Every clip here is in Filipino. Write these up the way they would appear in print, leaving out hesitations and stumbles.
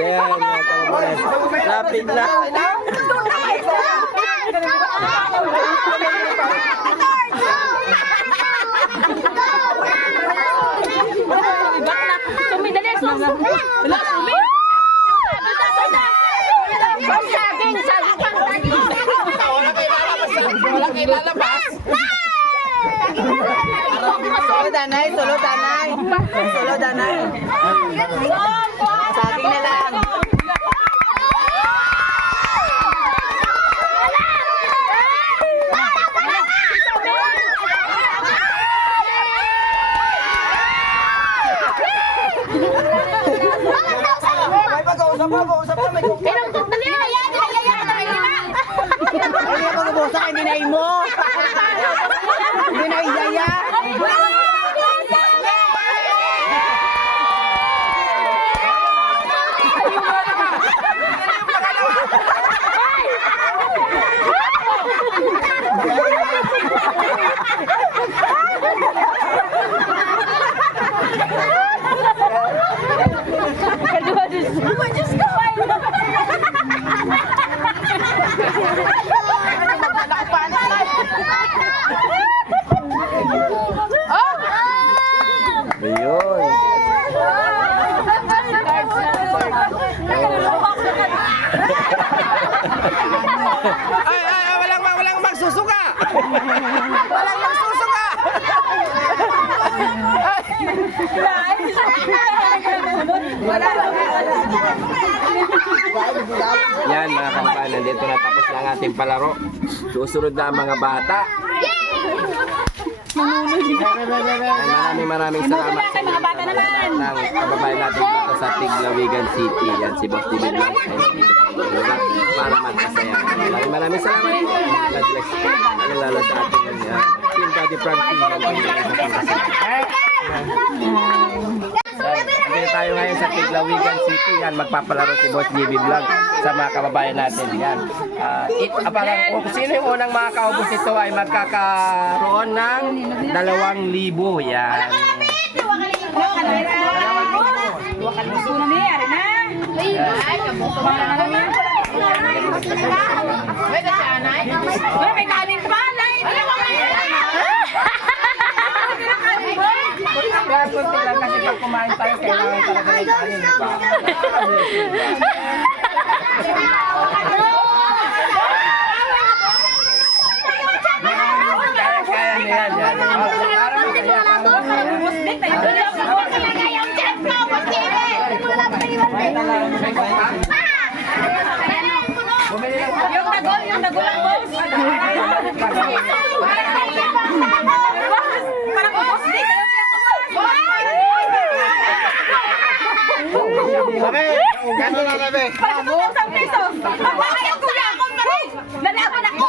Yan, mga kababayan. Lapit na. Walang ilalabas. Solo danay, solo danay. Solo danay. Sabi na lang. May pag-uusap na may Pinagtok na niya. Hindi ako gubusak, hindi na imo. Hindi na iyaya. Ayun. Walang magsusuka. Walang magsusuka. Yan mga kababayan, nandito na tapos na ang ating palaro. Susunod na ang mga bata. Maraming salamat sa mga bata naman ng kababayan natin dito sa Tiglawigan City. Yan si Boss David Blanc para magpasaya. Maraming salamat. God bless. Lalo sa ating Team Daddy Frankie. Dito tayo ngayon sa Tiglawigan City. Yan, magpapalaro si Boss JB Vlog sa mga kababayan natin. Yan. Kung sino yung unang makakaubos nito ay magkakaroon ng 2,000. Yan. May kanin pa, Kaya kunti lang kasi pag kumain tayo, kailangan talaga ng kanin, diba? Kaya niya yan. Yung tagol lang, boss. Parang ubos din. Gano'n na nabe? Parang 1,000 pesos. Pagpapayag ko na akong marin. Lalaban ako.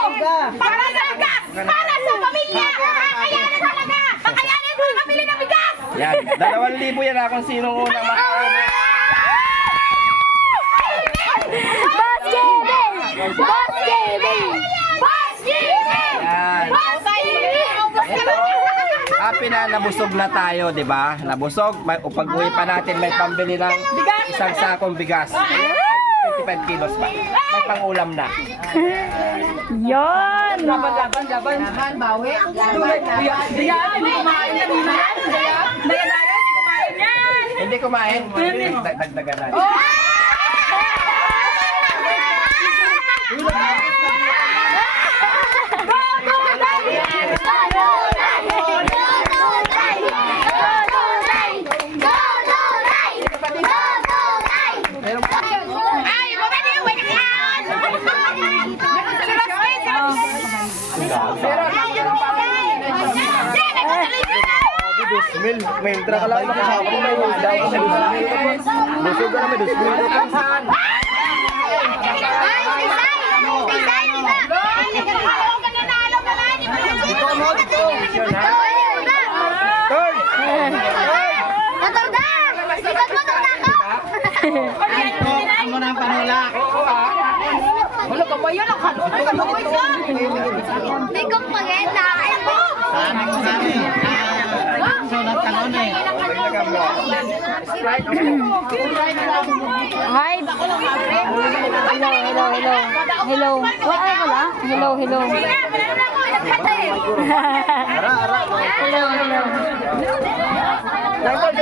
Para sa bigas. Para sa pamilya. Kakayanin talaga. Kakayanin ko nakabili ng bigas. Yan. 2,000 yan kung sino unang makakaubos. Boss JB! Boss JB! Boss JB! Yan. Boss JB! Happy na nabusog na tayo, di ba? Nabusog. Pag-uwi pa natin, may pambili ng isang sakong bigas. 25 kilos ba? May pang-ulam na. Yon! Laban, bawi. Hindi kumain. Dagdagan natin. Mentra ka lang makasama ko may wala ko sa busog ka na may 2,000. Amo na ang panula. Wala ka ba yun? Ang kaluoy ka. May kong pagenda. Sana. right? Okay. Hi. Hello. Wala. Hello.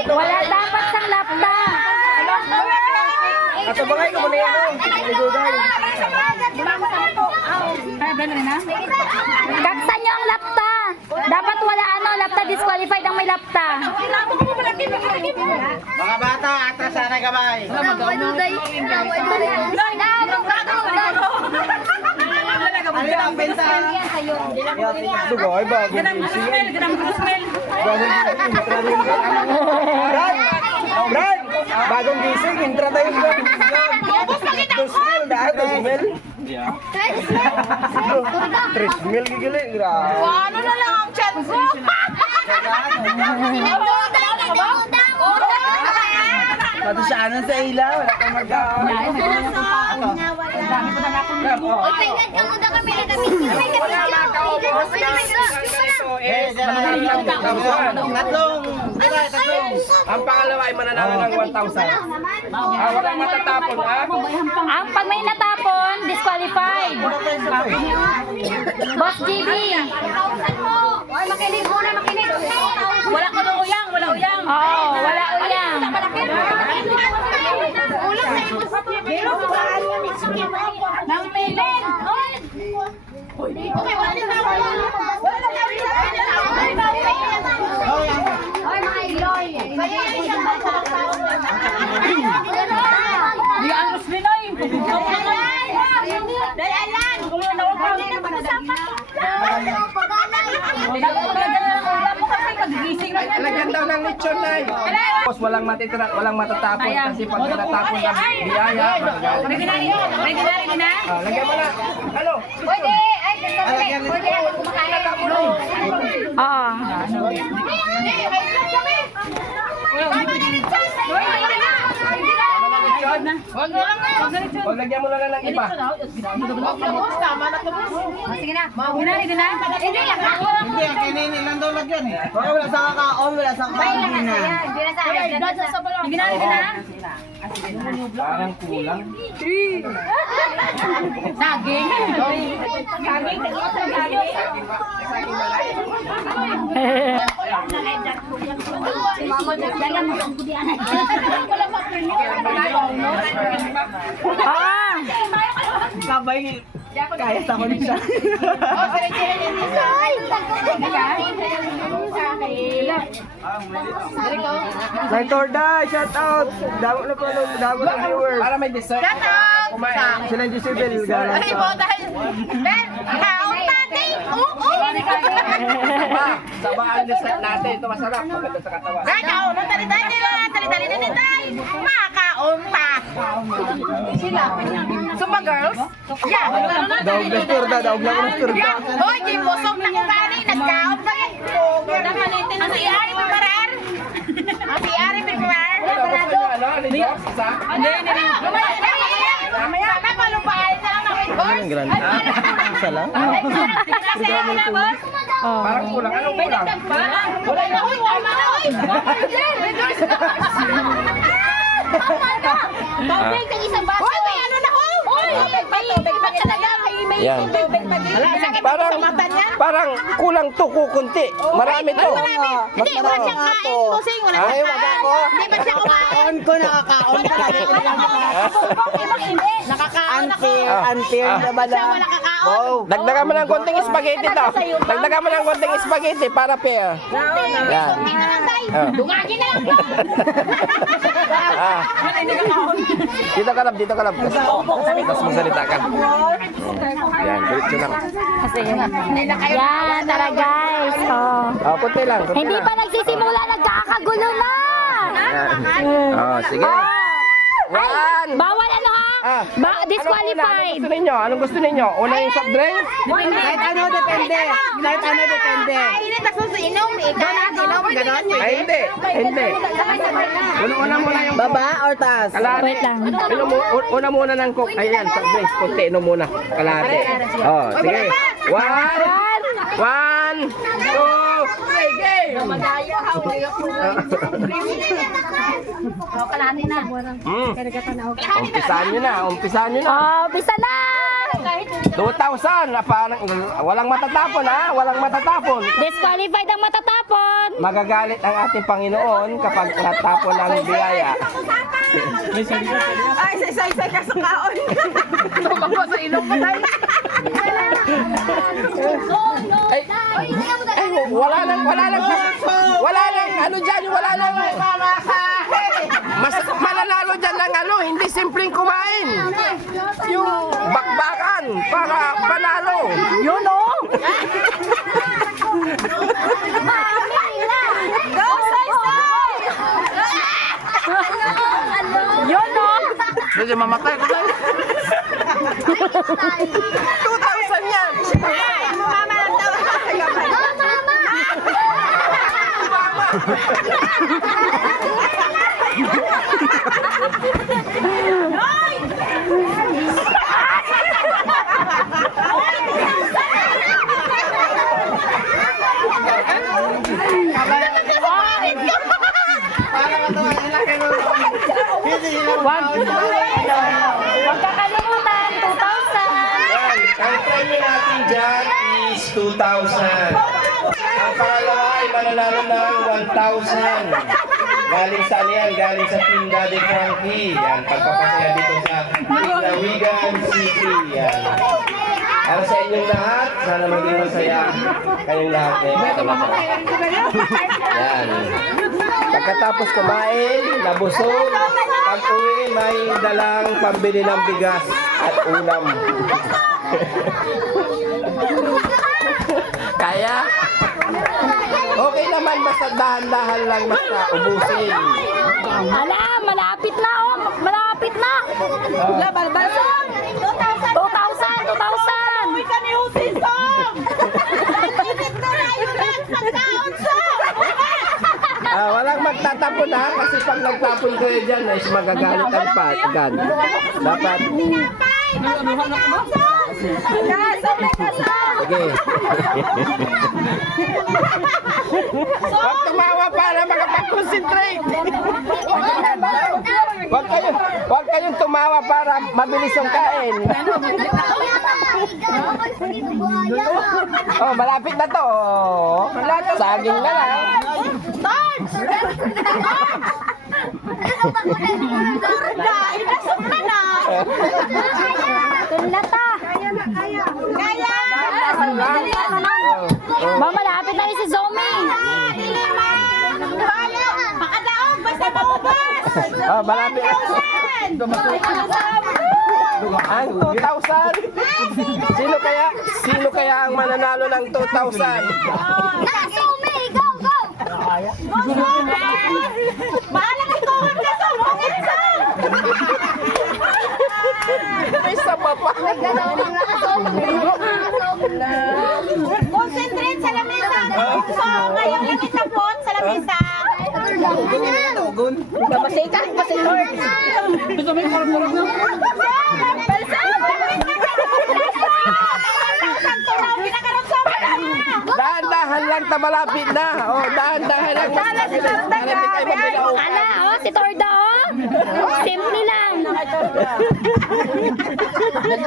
Wala dapat sang lapta. Ato ba kayo muna yan? Kaksan nyo ang lapta. Dapat wala lapta disqualified ang may lapta. Mga bata, atras sana kamay. Ano ang benta? Dugay ba? Brad, bagong gising, intra tayo sa Tusmil, dahil Tusmil. Trismil gigili, grabe. Ano na lang ang chat ko? Pati siya anan sa ilaw, wala kang magkaon. Tatlong. Ang pangalawa ay mananalo ng 1,000. Walang matatapon, ha? Ang pag may natapon, disqualified. Boss GB. Wala ko nung uyang, wala uyang. Oo, wala uyang. Nang piling. Okay, wala na. Di ang Rosminoy. Dayalan. Lagyan daw ng lechon na Tapos walang matitira, walang matatapon kasi pag natapon ka biyaya, magagalit. Ready na? Lagyan mo na. Ano? Pwede. Ay, pwede. Kumakain. Oo. Huwag lagyan mo na lang ng iba. Sige na. Ready na? Hindi lang. Hindi, ang kinin ilang daw lagyan eh. Wala sa kakaon, wala sa kakaon na. Sige na. Parang kulang. Saging. Sabay, kaya sa kulit siya. May Torda, shout out. Damo na po, damo na viewers. Para may dessert. Kumain. Sila yung Jezebel, gano'n. Saba ang dessert natin. Ito masarap. Maganda sa katawan. Sumba girls? Yeah. Daog na Torda, daog na Torda. Hoy, gibosok na ko gani, nagkaon pa yan. Ang si Ari Pimarar. Ang si Ari Pimarar. Ano? Lechon? Isa? Mamaya na palupain na lang ako. Ang grande. Isa lang? Parang kulang. Anong kulang? Wala na, hoy. Tama na, hoy. Tama na. Tubig ng isang baso. Hoy, may ano na, hoy. Hoy, tubig pa talaga. May Yan. tubig pa din. Sakit Parang, sa mata niya. parang kulang to, kukunti. Marami to. Hindi, wala siyang kain. Kusing, wala Ay, siyang wag kain. ako. Hindi ba siya kumain? Kaon ko, nakakaon ka. Nakakaon ako. Unfair na ba Siya wala kakaon. Dagdagan mo ng konting spaghetti daw. Dagdagan mo ng konting spaghetti para fair. Yan. Dungagin na lang po. Ah. Dito ka lab. Tapos magsalita ka. Yan, diretso lang. Yan, tara guys. Oh. Kunti lang. Hindi pa nagsisimula, nagkakagulo na. Yan. Sige. One. Bawal ano ha? Disqualified. Anong gusto ninyo? Una yung soft drink? Kahit ano, depende. Kahit ano, depende. Kainin ako sa inom. Inom, ganon. Ay, hindi. Una muna yung Baba or taas? kalahati. Wait lang. Una muna ng coke. Ayan, soft drinks. Kunti, inom muna. Kalahati. Sige. One, two, three, game! Umpisahan nyo na, umpisahan nyo na. Oh, bisa na! 2,000, parang walang matatapon ha, walang matatapon. Disqualified ang matatapon. Magagalit ang ating Panginoon kapag natapon ang biyaya. Ay, say ka sa kaon. Tumako sa ilong mo tayo. Ay, wala lang, ano dyan, wala lang. Mas malalalo dyan ng ano, hindi simpleng kumain. Yung bakbakan para panalo. Yun o. Yun o. Hindi mamatay ko tayo. 2,000 yan. Mama lang daw. Huwag kakalimutan, 2,000. Ang premium natin dyan is 2,000. Ang pangalawa ay mananalo ng 1,000. Galing sa ano yan? Galing sa Team Daddy Frankie. Yan, pagpapasaya dito sa Lawigan City. Yan. Para sa inyong lahat, sana maging masaya kayong lahat. Yan. Pagkatapos kumain, nabusog, pag-uwi may dalang pambili ng bigas at ulam. Kaya? Okay naman, basta dahan-dahan lang, basta ubusin. Ala, malapit na oh. Malapit na. 2,000, 2,000. Uy, kani yung sisong! Init na na yun lang sa kaon, song! Walang magtatapon ha, kasi pag nagtapon kayo dyan, is magagalit ang patagan. Dapat, sige. Huwag tumawa para makapag-concentrate. Huwag kayong tumawa para mabilis ang kain. Oh, malapit na to. Saging na lang. Tulata. Ma, malapit na rin si Zomi. Makadaog, basta maubos! Oh, malapit. Ang 2,000. Sino kaya ang mananalo ng 2,000? Bahala kay Kuhan ka sa mungit sa! May sama pa. Concentrate sa lamesa! So, ngayon lang itapon sa lamesa! Masika si Lord. Gusto mo yung korporog na? Dahan-dahan lang, malapit na. Oh, dahan-dahan lang. Para hindi kayo magbilao. Ala, oh, si Torda, oh. Simple lang.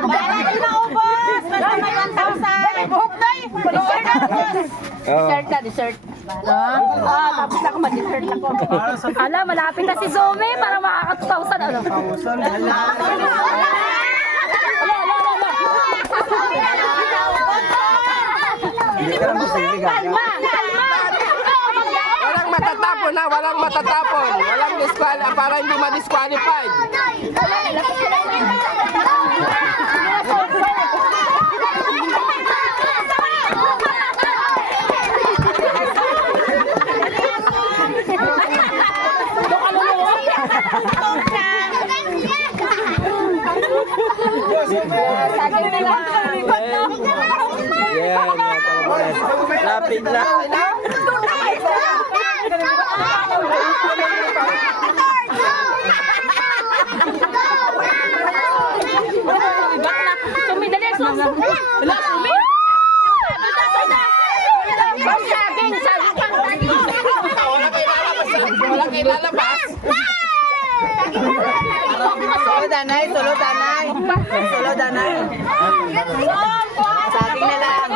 Bahala kay maubos! Basta may 1,000! Buhok na eh! Oh. Dessert. Tapos na ako mag-dessert ako. Ala, malapit na si Zomi para makaka-2,000. Ano? Kalma, kalma. Walang matatapon na, walang matatapon. Walang disqualified, para hindi ma-disqualified. Yan, mga kababayan. Lapit na. Zomi, dali. Wala, Zomi. Saging, saging. ilalabas. Solo danay, solo danay. Solo danay. Saging na lang.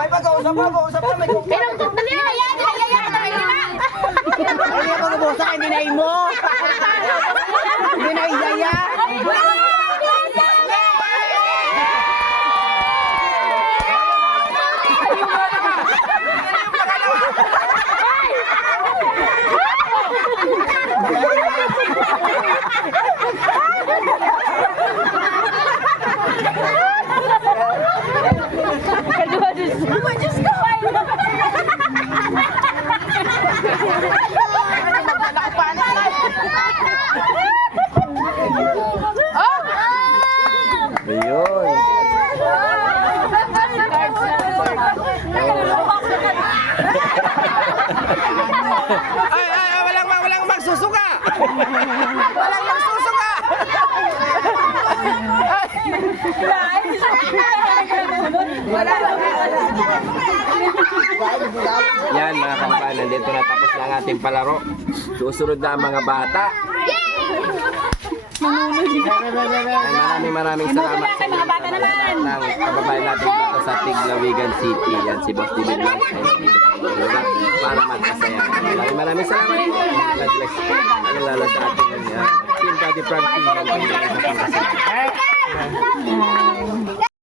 May pag-uusap pa, may Pinuntok na niya. Hindi ako nabusa, hindi na imo. Hindi na iyaya. Ayun. Walang magsusuka. Walang magsusuka. Yan mga kampanan, dito na tapos na ang ating palaro. Susunod na ang mga bata. Maraming salamat sa mga bata naman ng kababayan natin dito sa Tiglawigan City. Yan si Boss David Blanc para magpasaya. Maraming salamat. God bless. Lalo sa ating Team Daddy Frankie.